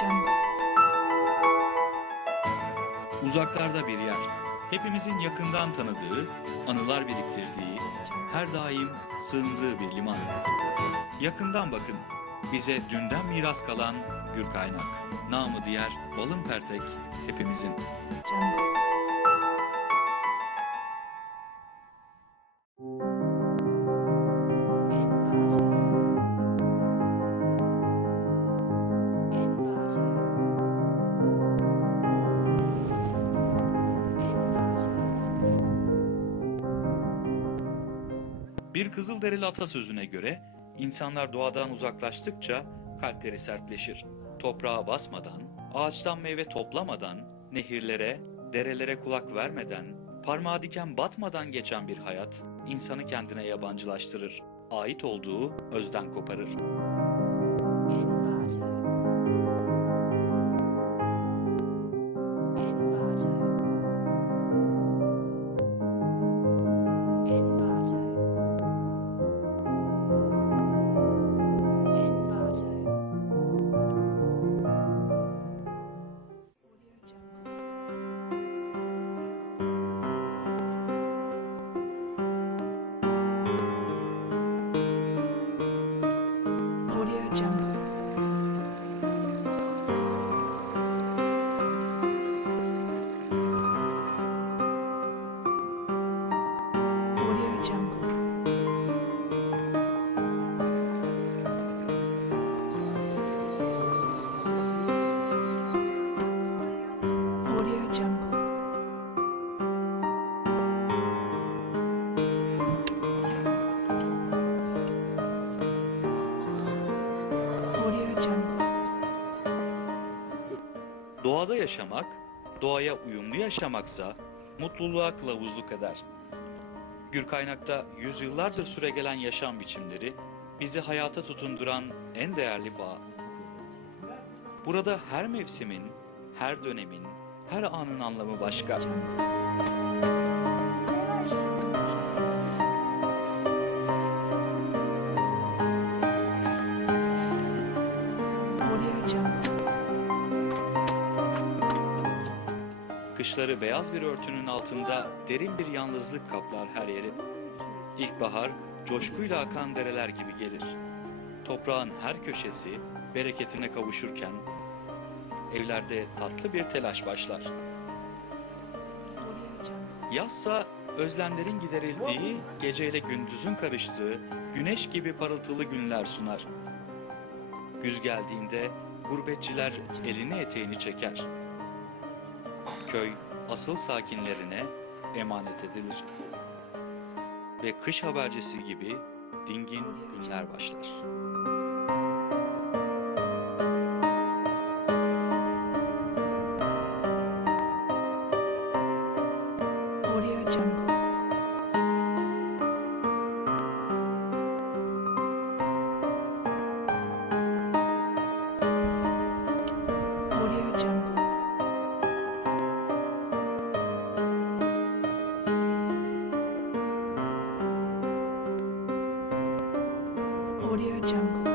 Jungle. Uzaklarda bir yer. Hepimizin yakından tanıdığı, anılar biriktirdiği, her daim sığındığı bir liman. Yakından bakın. Bize dünden miras kalan Gür Kaynak. Namı diğer Balın Pertek hepimizin. Jungle. Bir Kızılderili atasözüne göre insanlar doğadan uzaklaştıkça kalpleri sertleşir. Toprağa basmadan, ağaçtan meyve toplamadan, nehirlere, derelere kulak vermeden, parmağı diken batmadan geçen bir hayat insanı kendine yabancılaştırır. Ait olduğu özden koparır. Invaso. Jungle. Audio Jungle. Jungle. Doğada yaşamak, doğaya uyumlu yaşamaksa mutluluğa kılavuzluk eder. Gürkaynak'ta yüzyıllardır süregelen yaşam biçimleri bizi hayata tutunduran en değerli bağ. Burada her mevsimin, her dönemin, her anın anlamı başka. Jungle. Kışları beyaz bir örtünün altında derin bir yalnızlık kaplar her yeri. İlkbahar coşkuyla akan dereler gibi gelir. Toprağın her köşesi bereketine kavuşurken evlerde tatlı bir telaş başlar. Yazsa özlemlerin giderildiği, geceyle gündüzün karıştığı, güneş gibi parıltılı günler sunar. Güz geldiğinde gurbetçiler elini eteğini çeker. Köy asıl sakinlerine emanet edilir. Ve kış habercisi gibi dingin günler başlar. Audio Jungle. Audio Jungle.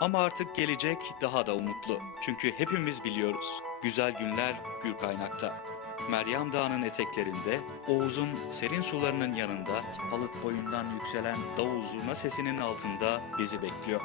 Ama artık gelecek daha da umutlu. Çünkü hepimiz biliyoruz. Güzel günler gül kaynakta. Meryem Dağı'nın eteklerinde, Oğuz'un serin sularının yanında, Halıt boyundan yükselen davul zurna sesinin altında bizi bekliyor.